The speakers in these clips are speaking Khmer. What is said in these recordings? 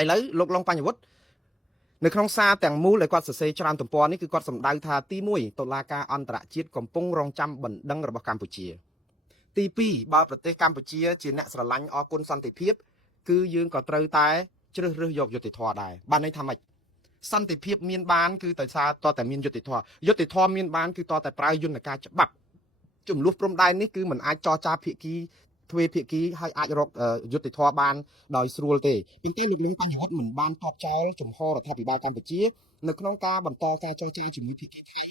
ឥឡូវលោកឡុងបញ្ញវុฒิនៅក្នុងសារទាំងមូលដែលគាត់សរសេរច្រើនទំព័រនេះគឺគាត់សម្ដៅថាទី1តុលាការអន្តរជាតិកំពុងរងចាំបណ្ដឹងរបស់កម្ពុជាទី2បើប្រទេសកម្ពុជាជាអ្នកស្រឡាញ់អគុណសន្តិភាពគឺយើងក៏ត្រូវតែជ្រើសរើសយកយុត្តិធម៌ដែរបានន័យថាម៉េចសន្តិភាពមានបានគឺតែសារតតែមានយុត្តិធម៌មានបានគឺតតែប្រើយន្តការច្បាប់ចំនួនព្រំដែននេះគឺมันអាចចរចាភាគីទ្វេភាគីហើយអាចរកយុត្តិធម៌បានដោយស្រួលទេប៉ុន្តែលោកលឹងបញ្ញវុฒิមិនបានតបចោលចំហរដ្ឋាភិបាលកម្ពុជានៅក្នុងការបន្តការចរចាជាមួយភាគីថៃ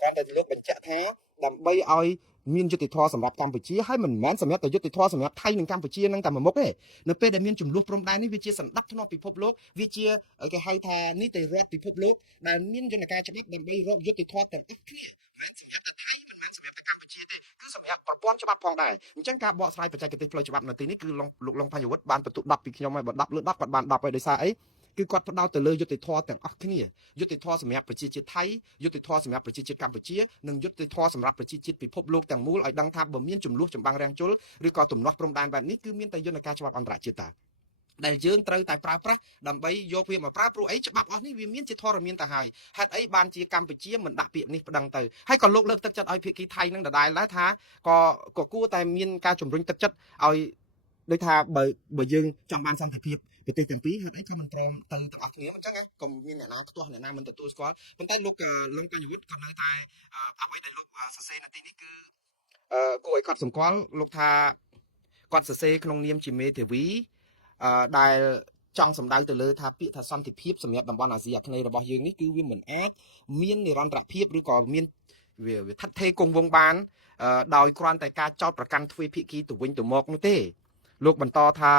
គាត់តែលើកបញ្ជាក់ថាដើម្បីឲ្យមានយុត្តិធម៌សម្រាប់កម្ពុជាហើយមិនមែនសម្រាប់តែយុត្តិធម៌សម្រាប់ថៃនិងកម្ពុជានឹងតែមួយមុខទេនៅពេលដែលមានចំនួនព្រំដែននេះវាជាសន្តិភាពពិភពលោកវាជាគេហៅថានីតិរដ្ឋពិភពលោកដែលមានយន្តការច្បាប់ដើម្បីរកយុត្តិធម៌ទាំងអស់គ្នាមិនសម្រាប់តែថៃមិនមែនសម្រាប់តែកម្ពុជាទេគឺសម្រាប់ប្រព័ន្ធច្បាប់ផងដែរអញ្ចឹងការបកស្រាយបច្ចេកទេសផ្លូវច្បាប់នៅទីនេះគឺលោកឡុងបញ្ញវុฒิបានបន្ទុក10ពីខ្ញុំហើយបើ10លើ10គាត់បាន10ហើយដោយសារអីគឺគាត់ផ្ដោតទៅលើយុត្តិធម៌ទាំងអស់គ្នាយុត្តិធម៌សម្រាប់ប្រជាជាតិថៃយុត្តិធម៌សម្រាប់ប្រជាជាតិកម្ពុជានិងយុត្តិធម៌សម្រាប់ប្រជាជាតិពិភពលោកទាំងមូលឲ្យដឹងថាបើមានចំនួនចម្បាំងរាំងជលឬក៏ទំនាស់ព្រំដែនបែបនេះគឺមានតែយន្តការច្បាប់អន្តរជាតិតាដែលយើងត្រូវតែប្រើប្រាស់ដើម្បីយកវាមកប្រើព្រោះអីច្បាប់អស់នេះវាមានជាធរមានទៅហើយហេតុអីបានជាកម្ពុជាមិនដាក់ពាក្យនេះប្តឹងទៅហើយក៏លោកលើកទឹកចិត្តឲ្យភាគីថៃនឹងដដែលដែរថាក៏គួរតែមានការជំរុញទឹកចិត្តឲ្យដូចថាបើយើងចង់បានសន្តិភាពប្រទេសទាំងពីរហេតុអីក៏មិនព្រមទៅទាំងអស់គ្នាអញ្ចឹងណាកុំមានអ្នកណាខ្ទាស់អ្នកណាមិនទទួលស្គាល់ប៉ុន្តែលោកលឹងបញ្ញវុฒิក៏នៅតែអ្វីដែលលោកសរសេរនៅទីនេះគឺគួរឲ្យកត់សម្គាល់លោកថាគាត់សរសេរក្នុងនាមជាមេធាវីដែលចង់សម្ដៅទៅលើថាពាក្យថាសន្តិភាពសម្រាប់តំបន់អាស៊ីអាគ្នេយ៍របស់យើងនេះគឺវាមិនអាចមាននិរន្តរភាពឬក៏មានវាថិតថេរគង់វង្សបានដោយគ្រាន់តែការចោទប្រកាន់ទ្វេភាគីទៅវិញទៅមកនោះទេលោកបន្តថា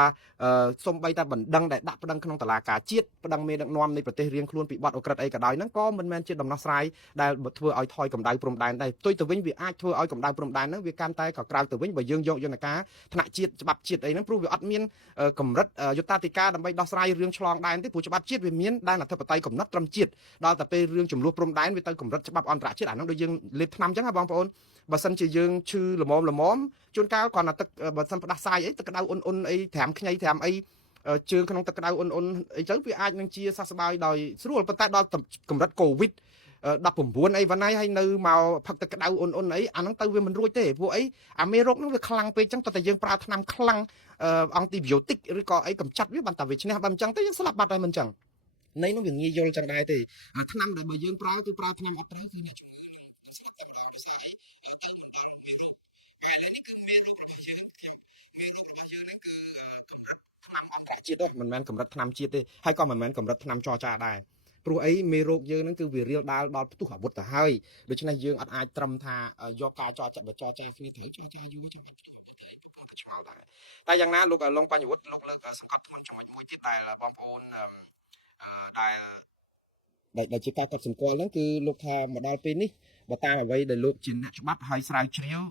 សូម្បីតែបណ្ដឹងដែលដាក់ប្តឹងក្នុងតុលាការជាតិប្តឹងមេដឹកនាំនៃប្រទេសរៀងខ្លួនពីបទអក្រិតអីក៏ដោយហ្នឹងក៏មិនមែនជាដំណោះស្រាយដែលធ្វើឲ្យថយកម្ដៅព្រំដែនដែរផ្ទុយទៅវិញវាអាចធ្វើឲ្យកម្ដៅព្រំដែនហ្នឹងវាកាន់តែក៏ក្រៅទៅវិញបើយើងយកយន្តការថ្នាក់ជាតិច្បាប់ជាតិអីហ្នឹងព្រោះវាអត់មានកម្រិតយុត្តាធិការដើម្បីដោះស្រាយរឿងឆ្លងដែនទេព្រោះច្បាប់ជាតិវាមានដែនអធិបតេយ្យកំណត់ត្រឹមជាតិដល់តែពេលរឿងចំនួនព្រំដែនវាទៅកម្រិតច្បាប់អន្តរជាតិអាហ្នឹងដូចយើងលេបថ្នាំអញ្ចឹងហ៎បងប្អូនបើសិនជាយើងឈឺល្មមជួនកាលគ្រាន់តែទឹកបើសិនផ្ដាសាយអីទឹកក្តៅអ៊ុនអីត្រាំខ្ញីត្រាំអីជើងក្នុងទឹកក្តៅអ៊ុនអីទៅវាអាចនឹងជាសះស្បើយដោយស្រួលប៉ុន្តែដល់កម្រិតកូវីដ19អីវ៉ាណៃហើយនៅមកផឹកទឹកក្តៅអ៊ុនអីអាហ្នឹងទៅវាមិនរួចទេព្រោះអីអាមេរោគហ្នឹងវាខ្លាំងពេកអញ្ចឹងតែយើងប្រើថ្នាំខ្លាំងអង់ទីប៊ីយោទិកឬក៏អីកម្ចាត់វាបានតែវាឈ្នះបើមិនអញ្ចឹងទេយើងស្លាប់បាត់ហើយមិនអញ្ចឹងនៃនោះវាងាយយល់ចឹងដែរទេថ្នាំដែលបើយើងប្រើគឺប្រើថ្នាំអត់ត្រូវគឺអ្នកជំងឺនឹងស្លាប់តែម្ដងដោយសារថ្នាំអន្តរជាតិទេមិនមែនកម្រិតថ្នាំជាតិទេហើយក៏មិនមែនកម្រិតថ្នាំចរចាដែរព្រោះអីមេរោគយើងហ្នឹងគឺវារៀលដាលដល់ផ្ទុះអាវុធទៅហើយដូច្នេះយើងអត់អាចត្រឹមថាយកការចរចាគ្នាត្រូវចរចាយូរចាំបាច់ផ្ទុះទៅឆ្ងល់ដែរតែយ៉ាងណាលោកឡុងបញ្ញវុฒิលោកលើកសង្កត់ធ្ងន់ចំណុចមួយទៀតដែលបងប្អូនដែលជាការកត់សម្គាល់ហ្នឹងគឺលោកថាមកដល់ពេលនេះបើតាមអ្វីដែលលោកជាអ្នកច្បាប់ហើយស្រាវជ្រាវ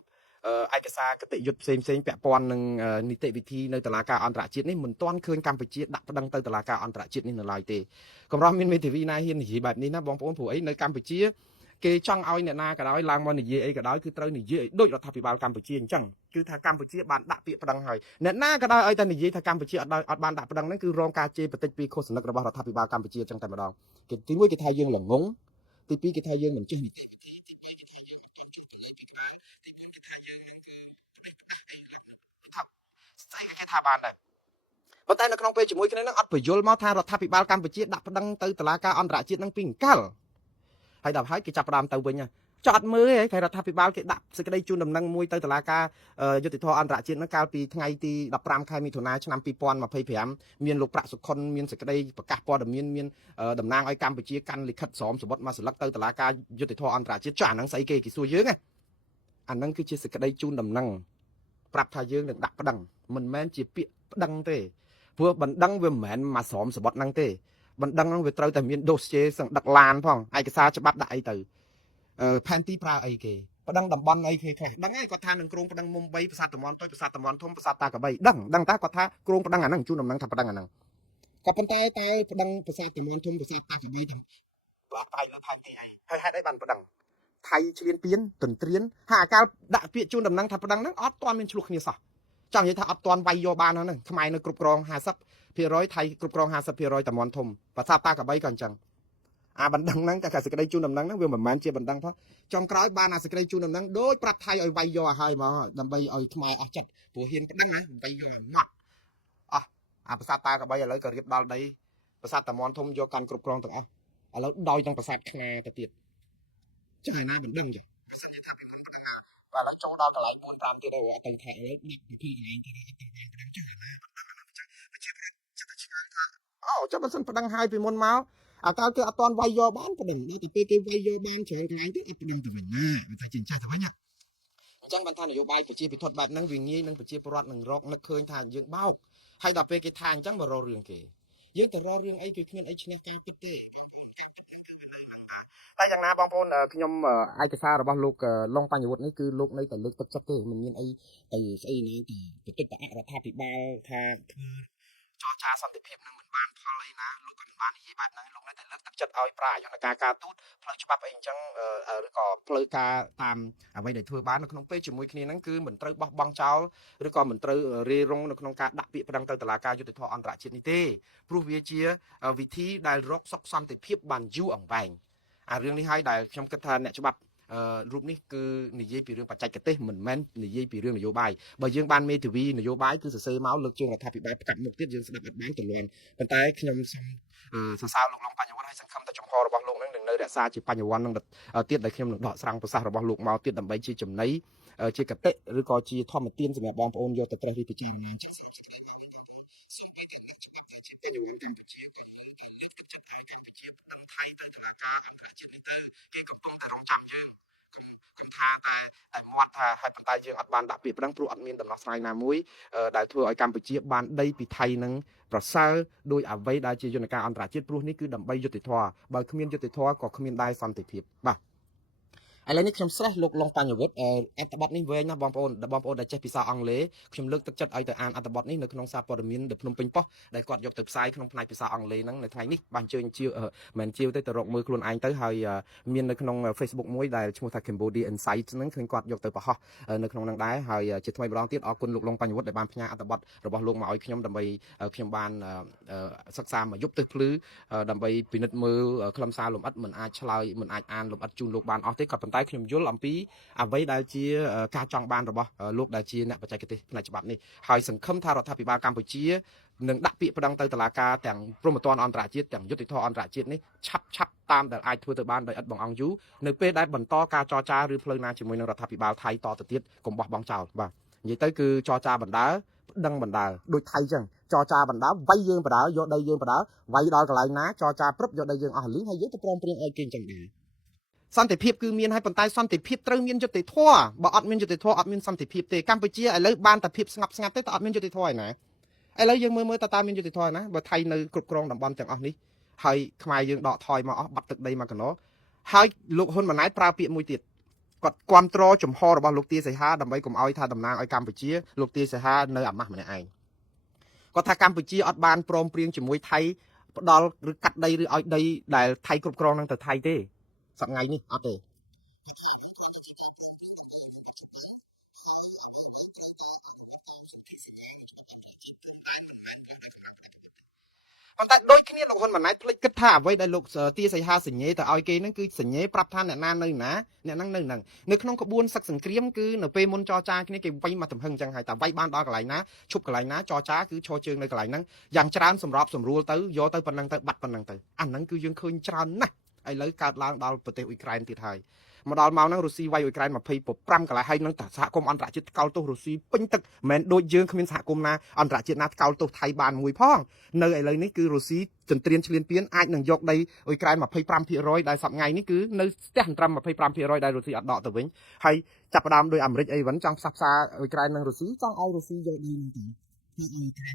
ឯកសារគតិយុត្តផ្សេងពាក់ព័ន្ធនឹងនីតិវិធីនៅតុលាការអន្តរជាតិនេះមិនទាន់ឃើញកម្ពុជាដាក់ប្តឹងទៅតុលាការអន្តរជាតិនេះនៅឡើយទេកម្រិតមានមេធាវីណាហ៊ាននិយាយបែបនេះណាបងប្អូនព្រោះអីនៅកម្ពុជាគេចង់ឲ្យអ្នកណាក៏ដោយឡើងមកនិយាយអីក៏ដោយគឺត្រូវនិយាយឲ្យដូចរដ្ឋាភិបាលកម្ពុជាអញ្ចឹងគឺថាកម្ពុជាបានដាក់ពាក្យប្តឹងហើយអ្នកណាក៏ដោយឲ្យតែនិយាយថាកម្ពុជាអត់បានដាក់ប្តឹងហ្នឹងគឺរងការជេរបន្តិចពីឃោសនិករបស់រដ្ឋាភិបាលកម្ពុជាអញ្ចឹងតែម្ដងគេទី1គេថាយើងល្ងងទី2គេថាយើងមិនចេះនីតិវិធីថាបានដែរប៉ុន្តែនៅក្នុងពេលជាមួយគ្នានឹងអត់បញ្យល់មកថារដ្ឋាភិបាលកម្ពុជាដាក់ប្តឹងទៅតុលាការអន្តរជាតិនឹងពីអង្កលហើយដល់ហើយគេចាប់ផ្ដើមទៅវិញចោតមើលឯងគេរដ្ឋាភិបាលគេដាក់សេចក្តីជូនដំណឹងមួយទៅតុលាការយុតិធធអន្តរជាតិនឹងកាលពីថ្ងៃទី15ខែមិថុនាឆ្នាំ2025មានលោកប្រាក់សុខុនមានសេចក្តីប្រកាសព័ត៌មានមានតំណាងឲ្យកម្ពុជាកាន់លិខិតស្រោមសម្បត្តិមកស្លឹកទៅតុលាការយុតិធធអន្តរជាតិចាអាហ្នឹងស្អីគេសួរយើងអាហ្នឹងគឺជាសេចក្តីជូនដំណឹងប្រាប់ថាយើងនឹងដាក់ប្តឹងមិនមែនជាពាក្យប្តឹងទេព្រោះបណ្ដឹងវាមិនមែនមកស្រោមសម្បត្តិហ្នឹងទេបណ្ដឹងហ្នឹងវាត្រូវតែមានដូសជេសឹងដឹកឡានផងឯកសារច្បាប់ដាក់អីទៅផែនទីប្រើអីគេប្តឹងតំបន់អីគេខ្លះដឹងហើយគាត់ថានឹងក្រុងប្តឹងមុំ3ប្រាសាទតំបន់តូចប្រាសាទតំបន់ធំប្រាសាទតាកបីដឹងតែគាត់ថាក្រុងប្តឹងអាហ្នឹងជូនដំណឹងថាប្តឹងអាហ្នឹងក៏ប៉ុន្តែប្តឹងប្រាសាទតំបន់ធំប្រាសាទតាកបីទៅបាក់បាយលើផែនទីអីហើយហេតុអីបានប្តឹង ថៃឆ្លៀនពៀនទន្ទ្រានហាកាលដាក់ពាក្យជូនដំណឹងថាប្រដឹងហ្នឹងអត់ទាន់មានឆ្លោះគ្នាសោះចង់និយាយថាអត់ទាន់វាយយកបានហ្នឹងខ្មែរនៅគ្រប់គ្រង50%ថៃគ្រប់គ្រង50%តាមន់ធំភាសាតាកបីក៏អញ្ចឹងអាបណ្ដឹងហ្នឹងតែសេចក្តីជូនដំណឹងហ្នឹងវាមិនមែនជាបណ្ដឹងផងចុងក្រោយបានអាសេចក្តីជូនដំណឹងដូចប្រាប់ថៃឲ្យវាយយកឲ្យហើយមកដើម្បីឲ្យខ្មែរអស់ចិត្តព្រោះហ៊ានប្តឹងណាវាយយកឲ្យម៉ត់អស់អាប្រាសាទតាកបីឥឡូវក៏រៀបដល់ដីប្រាសាទតាមន់ធំយកកាន់គ្រប់គ្រងទាំងអស់ឥឡូវដោយទាំងប្រាសាទខ្នាទៅទៀតចាឯណាបណ្ដឹងចាបើសិនជាថាពីមុនបណ្ដឹងណាបាទឥឡូវចូលដល់កន្លែង4 5ទៀតហើយអត់ទៅថាឥឡូវ10 20កន្លែងទៀតអត់ទៅបណ្ដឹងចាឯណាបណ្ដឹងអានោះចាប្រជាប្រដ្ឋចិត្តតែឆ្ងល់ថាអូចាំបើសិនបណ្ដឹងហើយពីមុនមកអាកាលគេអត់ទាន់វាយយកបានបណ្ដឹងដល់ទៅពេលគេវាយយកបានច្រើនកន្លែងទៀតអត់បណ្ដឹងទៅវិញណាវាតែជាចាស់ទៅវិញអញ្ចឹងបានថានយោបាយប្រជាពិធបែបហ្នឹងវាងាយនឹងប្រជាពលរដ្ឋនឹងរកនឹកឃើញថាយើងបោកហើយដល់ពេលគេថាអញ្ចឹងមករករឿងគេយើងទៅរករឿងអីគេគ្មានអីឈ្នះការពិតទេតែយ៉ាងណាបងប្អូនខ្ញុំឯកសាររបស់លោកឡុងបញ្ញវុឌ្ឍនេះគឺលោកនៅតែលើកទឹកចិត្តទេមិនមានអីទៅស្អីណាទៅទឹកតអរដ្ឋាភិបាលថាធ្វើចរចាសន្តិភាពនឹងមិនបានផលអីណាលោកក៏មិនបាននិយាយបែបហ្នឹងលោកនៅតែលើកទឹកចិត្តឲ្យប្រើយន្តការការទូតផ្លូវច្បាប់អីអញ្ចឹងឬក៏ផ្លូវការតាមអ្វីដែលធ្វើបាននៅក្នុងពេលជាមួយគ្នាហ្នឹងគឺមិនត្រូវបោះបង់ចោលឬក៏មិនត្រូវរេរងនៅក្នុងការដាក់ពាក្យប្តឹងទៅតុលាការយុត្តិធម៌អន្តរជាតិនេះទេព្រោះវាជាវិធីដែលរកសុខសន្តិភាពបានយូរអង្វែងអារឿងនេះហើយដែលខ្ញុំគិតថាអ្នកច្បាប់រូបនេះគឺនិយាយពីរឿងបច្ចេកទេសមិនមែននិយាយពីរឿងនយោបាយបើយើងបានមេធាវីនយោបាយគឺសរសេរមកលើកជើងរដ្ឋាភិបាលផ្កាប់មុខទៀតយើងស្ដាប់អត់បានទលាន់ប៉ុន្តែខ្ញុំសូមសរសើរលោកឡុងបញ្ញវន្តឲ្យសង្ឃឹមថាចំហរបស់លោកនឹងនៅរក្សាជាបញ្ញវន្តនឹងទៀតដែលខ្ញុំនឹងដកស្រង់ប្រសាសន៍របស់លោកមកទៀតដើម្បីជាចំណីជាកតិឬក៏ជាធម្មទានសម្រាប់បងប្អូនយកទៅត្រេះរិះពិចារណាចាក់ស្រាបសេចក្តីមកសូមឲ្យតែច្បាប់ជាបញ្ញវន្តកម្ពុជាដឹងថៃទៅតុលាការអន្តរជាតិនេះទៅគេកំពុងតែរងចាំយើងកុំថាតែមាត់ថាហើយប៉ុន្តែយើងអត់បានដាក់ពាក្យប្តឹងព្រោះអត់មានដំណោះស្រាយណាមួយដែលធ្វើឲ្យកម្ពុជាបានដីពីថៃនឹងប្រសើរដោយអ្វីដែលជាយន្តការអន្តរជាតិព្រោះនេះគឺដើម្បីយុត្តិធម៌បើគ្មានយុត្តិធម៌ក៏គ្មានដែរសន្តិភាពបាទឥឡូវនេះខ្ញុំស្រេះលោកឡុងបញ្ញវុឌ្ឍអត្ថបទនេះវែងណាស់បងប្អូនដែលចេះភាសាអង់គ្លេសខ្ញុំលើកទឹកចិត្តឲ្យទៅអានអត្ថបទនេះនៅក្នុងសារព័ត៌មាននៅភ្នំពេញប៉ុស្តិ៍ដែលគាត់យកទៅផ្សាយក្នុងផ្នែកភាសាអង់គ្លេសហ្នឹងនៅថ្ងៃនេះបានជើញជាមិនជាទៅរកមើលខ្លួនឯងទៅហើយមាននៅក្នុង Facebook មួយដែលឈ្មោះថា Cambodia Insights ហ្នឹងឃើញគាត់យកទៅបង្ហោះនៅក្នុងហ្នឹងដែរហើយជាថ្មីម្ដងទៀតអរគុណលោកឡុងបញ្ញវុឌ្ឍដែលបានផ្ញើអត្ថបទរបស់លោកមកឲ្យខ្ញុំដើម្បីខ្ញុំបានសិក្សាមកយប់ទិសភ្លឺដើម្បីពិនិត្យមើលខ្លឹមសារលម្អិតមិនអាចឆ្លើយមិនអាចអានលម្អិតជូនលោកបានអស់ទេក៏ប៉ុន្តែខ្ញុំយល់អំពីអ្វីដែលជាការចង់បានរបស់លោកដែលជាអ្នកបច្ចេកទេសផ្នែកច្បាប់នេះហើយសង្ឃឹមថារដ្ឋាភិបាលកម្ពុជានឹងដាក់ពាក្យប្តឹងទៅតុលាការទាំងព្រហ្មទណ្ឌអន្តរជាតិទាំងយុត្តិធម៌អន្តរជាតិនេះឆាប់តាមដែលអាចធ្វើទៅបានដោយឥតបង្អង់យូរនៅពេលដែលបន្តការចរចាឬផ្លូវណាជាមួយនឹងរដ្ឋាភិបាលថៃតទៅទៀតកុំបោះបង់ចោលបាទនិយាយទៅគឺចរចាបណ្ដើប្តឹងបណ្ដើដូចថៃចឹងចរចាបណ្ដើវាយយើងបណ្ដើយកដីយើងបណ្ដើវាយដល់កន្លែងណាចរចាព្រឹបយកដីយើងអស់លីងហើយយើងទៅព្រមព្រៀងឲ្យគេចឹងដែរសន្តិភាពគឺមានហើយប៉ុន្តែសន្តិភាពត្រូវមានយុត្តិធម៌បើអត់មានយុត្តិធម៌អត់មានសន្តិភាពទេកម្ពុជាឥឡូវបានតែភាពស្ងប់ស្ងាត់ទេតែអត់មានយុត្តិធម៌ឯណាឥឡូវយើងមើលតើមានយុត្តិធម៌ឯណាបើថៃនៅគ្រប់គ្រងតំបន់ទាំងអស់នេះហើយខ្មែរយើងដកថយមកអស់បាត់ទឹកដីមកកណោហើយលោកហ៊ុនម៉ាណែតប្រើពាក្យមួយទៀតគាត់គ្រប់គ្រងចំហរបស់លោកទាសីហាដើម្បីកុំឲ្យថាតំណាងឲ្យកម្ពុជាលោកទាសីហានៅអាម៉ាស់ម្នាក់ឯងគាត់ថាកម្ពុជាអត់បានព្រមព្រៀងជាមួយថៃផ្ដាល់ឬកាត់ដីឬឲ្យដីដែលថៃគ្រប់គ្រងនឹងទៅថៃទេសប្ងៃនេះអត់ទេប៉ុន្តែដូចគ្នាលោកហ៊ុនម៉ាណែតភ្លេចគិតថាអ្វីដែលលោកទាសីហាសញ្ញេទៅឲ្យគេហ្នឹងគឺសញ្ញេប្រាប់ថាអ្នកណានៅណាអ្នកហ្នឹងនៅក្នុងក្បួនសឹកសង្គ្រាមគឺនៅពេលមុនចរចាគ្នាគេវាយមកទំហឹងអញ្ចឹងហើយតែវាយបានដល់កន្លែងណាឈប់កន្លែងណាចរចាគឺឈរជើងនៅកន្លែងហ្នឹងយ៉ាងច្រើនសម្របសម្រួលទៅយកទៅប៉ុណ្ណឹងទៅបាត់ប៉ុណ្ណឹងទៅអាហ្នឹងគឺយើងឃើញច្រើនណាស់ឥឡូវកើតឡើងដល់ប្រទេសអ៊ុយក្រែនទៀតហើយមកដល់មកហ្នឹងរុស្ស៊ីវាយអ៊ុយក្រែន25កន្លែងហើយនឹងសហគមន៍អន្តរជាតិថ្កោលទោសរុស្ស៊ីពេញទឹកមិនមែនដូចយើងគ្មានសហគមន៍ណាអន្តរជាតិណាថ្កោលទោសថៃបានមួយផងនៅឥឡូវនេះគឺរុស្ស៊ីចន្ទ្រានឈ្លានពានអាចនឹងយកដីអ៊ុយក្រែន25%ដែលសប្ងៃនេះគឺនៅស្ទះត្រឹម25%ដែលរុស្ស៊ីអត់ដកទៅវិញហើយចាប់ផ្ដើមដោយអាមេរិកអីវិញចង់ផ្សះផ្សាអ៊ុយក្រែននិងរុស្ស៊ីចង់ឲ្យរុស្ស៊ីយកដីនឹងទៅពីអ៊ុយក្រែន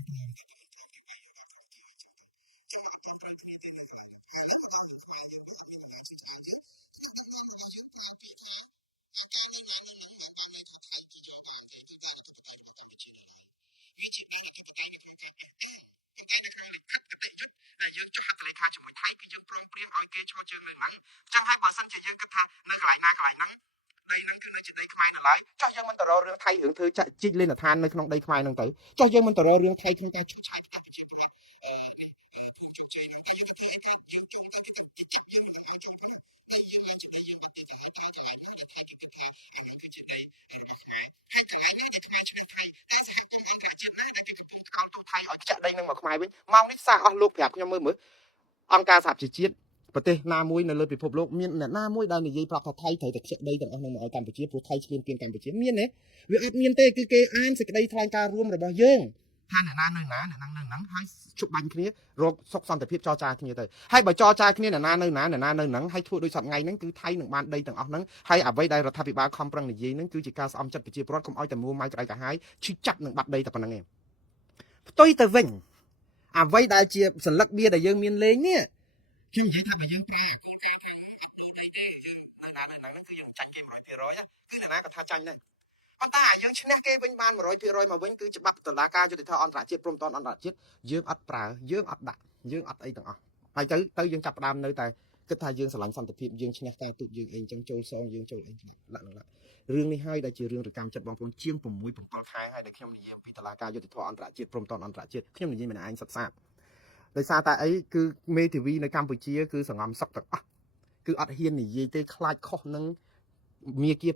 យើងចុះហត្ថលេខាជាមួយថៃគឺយើងព្រមព្រៀងឲ្យគេឈរជើងនៅហ្នឹងអញ្ចឹងហើយបើសិនជាយើងគិតថានៅកន្លែងណាកន្លែងហ្នឹង ថៃរឿងធ្វើចាក់ជីកលេនឋាននៅក្នុងដីខ្មែរហ្នឹងទៅចុះយើងមិនទៅរករឿងថៃក្នុងការឈូសឆាយផ្ទះប្រជាពលរដ្ឋជោគជ័យហ្នឹងតែយើងទៅធ្វើឲ្យយើងចង់ទៅគេចាប់យើងមិនឲ្យចូលទៅហើយយើងអាចជួយយើងបាត់ទៅឲ្យថៃមកទៅថៃគេគិតថាអានោះគឺជាដីរបស់ខ្មែរហើយកន្លែងនេះដែលខ្មែរឈ្នះថៃតែសហគមន៍អន្តរជាតិណាដែលគេកំពុងថ្កោលទោសថៃឲ្យចាក់ដីនឹងមកខ្មែរវិញមកនេះសារអស់លោកប្រាប់ខ្ញុំមើលអង្គការសហប្រជាជាតិប្រទេសណាមួយនៅលើពិភពលោកមានអ្នកណាមួយដែលនិយាយប្រាប់ថាថៃត្រូវតែខ្ជិះដីទាំងអស់នឹងមកឲ្យកម្ពុជាព្រោះថៃឈ្លានពានកម្ពុជាមានទេវាអត់មានទេគឺគេអានសេចក្តីថ្លែងការណ៍រួមរបស់យើងថាអ្នកណានៅណាអ្នកណានៅហ្នឹងហើយជប់បាញ់គ្នារកសុខសន្តិភាពចរចាគ្នាទៅហើយបើចរចាគ្នាអ្នកណានៅណាអ្នកណានៅហ្នឹងហើយធ្វើដូចសប្តាហ៍ថ្ងៃហ្នឹងគឺថៃនឹងបានដីទាំងអស់ហ្នឹងហើយអ្វីដែលរដ្ឋាភិបាលខំប្រឹងនិយាយហ្នឹងគឺជាការស្អំចិត្តប្រជាពលរដ្ឋកុំឲ្យតែមួម៉ៅក្តៅក្រហាយឈឺចាប់នឹងបាត់ដីតែប៉ុណ្្នឹងឯងផ្ទុយទៅវិញអ្វីដែលជាសន្លឹកបៀដែលយើងមានលេងនេះខ្ញុំនិយាយថាបើយើងប្រើអាគោលការណ៍ខាងអត់ដូរដីទេយើងនៅណានៅហ្នឹងគឺយើងចាញ់គេ 100% គឺអ្នកណាក៏ថាចាញ់ដែរប៉ុន្តែយើងឈ្នះគេវិញបាន 100% មកវិញគឺច្បាប់តុលាការយុតិធធម៌អន្តរជាតិព្រមទាំងអន្តរជាតិយើងអត់ប្រើយើងអត់ដាក់យើងអត់អីទាំងអស់ហើយទៅយើងចាប់ផ្ដើមនៅតែគិតថាយើងស្រឡាញ់សន្តិភាពយើងឈ្នះការទូតយើងអីចឹងចូលសងយើងចូលអីឡាក់រឿងនេះហើយដែលជារឿងរកម្មចិត្តបងប្អូនជាង6 7ខែហើយដែលខ្ញុំនិយាយពីតុលាការយុតិធធម៌អន្តរជាតិព្រមទាំងអន្តរជាតិខ្ញុំនិយាយមិនឯងសិក្សាដោយសារតែអីគឺមេធាវីនៅកម្ពុជាគឺសង្ងំសុកទាំងអស់គឺអត់ហ៊ាននិយាយទេខ្លាចខុសនឹងមាគ៌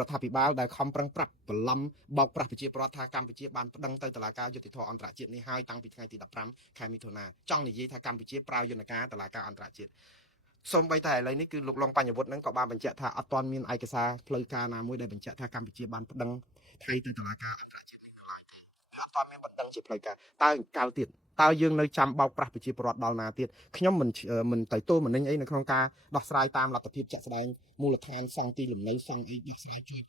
រដ្ឋាភិបាលដែលខំប្រឹងប្រាប់បន្លំបោកប្រាស់ប្រជាពលរដ្ឋថាកម្ពុជាបានប្តឹងទៅតុលាការយុតិធធម៌អន្តរជាតិនេះហើយតាំងពីថ្ងៃទី15ខែមិថុនាចង់និយាយថាកម្ពុជាប្រើយន្តការតុលាការអន្តរជាតិសូម្បីតែឥឡូវនេះគឺលោកឡុងបញ្ញវុฒิនឹងក៏បានបញ្ជាក់ថាអត់ទាន់មានឯកសារផ្លូវការណាមួយដែលបញ្ជាក់ថាកម្ពុជាបានប្តឹងថៃទៅតុលាការអន្តរជាតិនេះនៅឡើយទេវាអត់ទាន់មានបណ្ដឹងជាផ្លូវការតើកាលទៀតតើយើងនៅចាំបោកប្រាស់ប្រជាពលរដ្ឋដល់ណាទៀតខ្ញុំមិនទៅទោសមនិញអីនៅក្នុងការដោះស្រាយតាមលទ្ធភាពជាក់ស្ដែងមូលដ្ឋានសង់ទីលំនៅសង់អីដោះស្រាយជួយ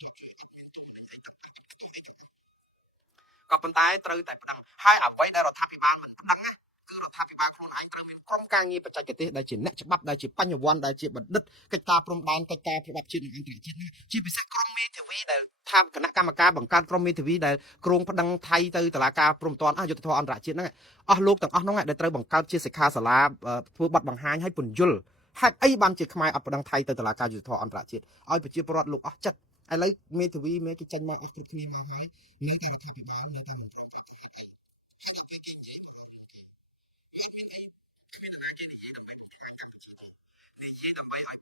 ក៏ប៉ុន្តែត្រូវតែប្តឹងហើយអ្វីដែលរដ្ឋាភិបាលមិនប្តឹងណាគឺរដ្ឋាភិបាលខ្លួនឯងត្រូវមានក្រុមការងារបច្ចេកទេសដែលជាអ្នកច្បាប់ដែលជាបញ្ញវន្តដែលជាបណ្ឌិតកិច្ចការព្រំដែនកិច្ចការប្រវត្តិជាតិនិងអន្តរជាតិនេះជាពិសេសក្រុមមេធាវីដែលថាគណៈកម្មការបង្កើតក្រុមមេធាវីដែលគ្រងប្តឹងថៃទៅតុលាការព្រំដែនយុត្តិធម៌អន្តរជាតិហ្នឹងអស់លោកទាំងអស់ហ្នឹងដែលត្រូវបង្កើតជាសិក្ខាសាលាធ្វើបទបង្ហាញឲ្យពន្យល់ហេតុអីបានជាខ្មែរអត់ប្តឹងថៃទៅតុលាការយុត្តិធម៌អន្តរជាតិឲ្យប្រជាពលរដ្ឋលោកអស់ចិត្តឥឡូវមេធាវីមេគេចេញមកអស់គ្រប់គ្នាមកហើយនៅតែរដ្ឋាភិបាលនៅតែមិនព្រម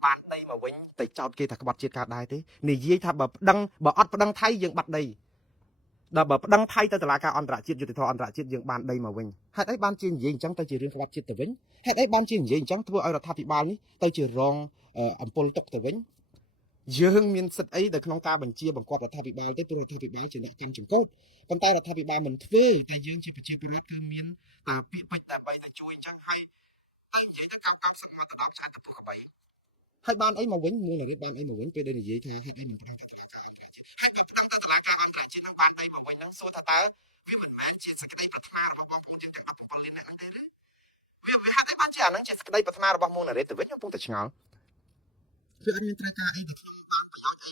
បានដីមកវិញតែចោតគេថាក្បត់ជាតិការដែរទេនិយាយថាបើប្តឹងបើអត់ប្តឹងថៃយើងបាត់ដីដល់បើប្តឹងថៃទៅតុលាការអន្តរជាតិយុត្តិធម៌អន្តរជាតិយើងបានដីមកវិញហេតុអីបានជានិយាយអញ្ចឹងទៅជារឿងក្បត់ជាតិទៅវិញហេតុអីបានជានិយាយអញ្ចឹងធ្វើឲ្យរដ្ឋាភិបាលនេះទៅជារងអំពើទុកទៅវិញយើងមានសិទ្ធិអីនៅក្នុងការបញ្ជាបង្គាប់រដ្ឋាភិបាលទេព្រោះរដ្ឋាភិបាលជាអ្នកកាន់ចង្កូតប៉ុន្តែរដ្ឋាភិបាលមិនធ្វើតែយើងជាប្រជាពលរដ្ឋគឺមានតែពាក្យពេចន៍តែបីតែជួយអញ្ចឹងហើយទៅនិយាយទៅកោបកោបសឹកមកទៅដល់ឆ្អែតទៅពុះកបីហើយបានអីមកវិញមូលនារីបានអីមកវិញពេលដែលនិយាយថាហេតុអីមិនប្តឹងទៅតុលាការអន្តរជាតិហើយបើប្តឹងទៅតុលាការអន្តរជាតិនឹងបានអីមកវិញហ្នឹងសួរថាតើវាមិនមែនជាសេចក្តីប្រាថ្នារបស់បងប្អូនយើងទាំង17លានអ្នកហ្នឹងទេវាហេតុអីបានជាអាហ្នឹងជាសេចក្តីប្រាថ្នារបស់មូលនារីទៅវិញខ្ញុំកំពុងតែឆ្ងល់វាអត់មានត្រូវការអីដល់ខ្ញុំបានប្រយោជន៍អី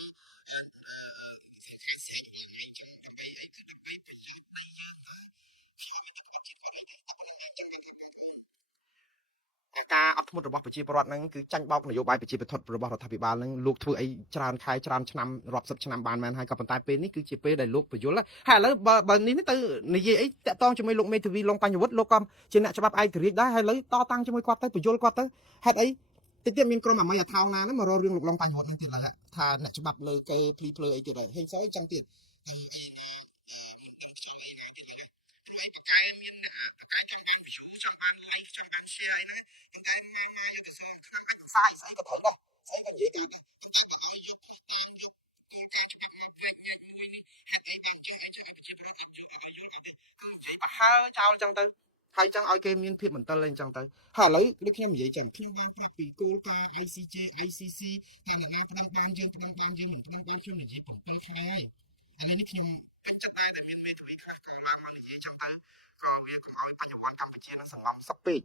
ការអត់ធ្មត់របស់ប្រជាពលរដ្ឋហ្នឹងគឺចាញ់បោកនយោបាយប្រជាពិធរបស់រដ្ឋាភិបាលហ្នឹងលោកធ្វើអីច្រើនខែច្រើនឆ្នាំរាប់សិបឆ្នាំបានមែនហើយក៏ប៉ុន្តែពេលនេះគឺជាពេលដែលលោកបញ្យល់ហើយឥឡូវបើនេះទៅនិយាយអីតាក់ទងជាមួយលោកមេធាវីឡុងបញ្ញវុฒิលោកក៏ជាអ្នកច្បាប់ឯករាជ្យដែរហើយឥឡូវតតាំងជាមួយគាត់ទៅបញ្យល់គាត់ទៅហេតុអីតិចទៀតមានក្រុមអាមីអាថោងណាហ្នឹងមករករឿងលោកឡុងបញ្ញវុฒิហ្នឹងទៀតឡើយថាអ្នកច្បាប់លើគេភ្លីភ្លើអីទៀតហើយហេងសយចឹងទៀតកែមានបកែចង់បាន view ចង់បាន like ចង់បាន share អីហ្នឹងតែណាយកទៅសើខ្ញុំអាចផ្សាយស្អីក៏ត្រូវដែរស្អីក៏និយាយទៅដែរតែបើយកតាមយកគោលការណ៍ច្បាប់មកផ្នែកមួយនេះហេតុអីបានចេះឲ្យប្រជាប្រដ្ឋអត់យល់អត់យល់ទេគឺនិយាយបើហើចោលចឹងទៅហើយចឹងឲ្យគេមានភាពមន្ទិលអីចឹងទៅហើយឥឡូវដូចខ្ញុំនិយាយចឹងខ្ញុំបានប្រាប់ពីគោលការណ៍ ICJ ICC ថាអ្នកណាផ្ដឹងបានយើងផ្ដឹងបានយើងមិនផ្ដឹងបានខ្ញុំនិយាយ7ខែហើយឥឡូវនេះខ្ញុំពេញចិត្តដែរតែមានមេធាវីខ្លះក៏ឡើងមកនិយាយចឹងទៅក៏វាកុំឲ្យបញ្ញវន្តកម្ពុជានឹងសង្ងំសុកពេក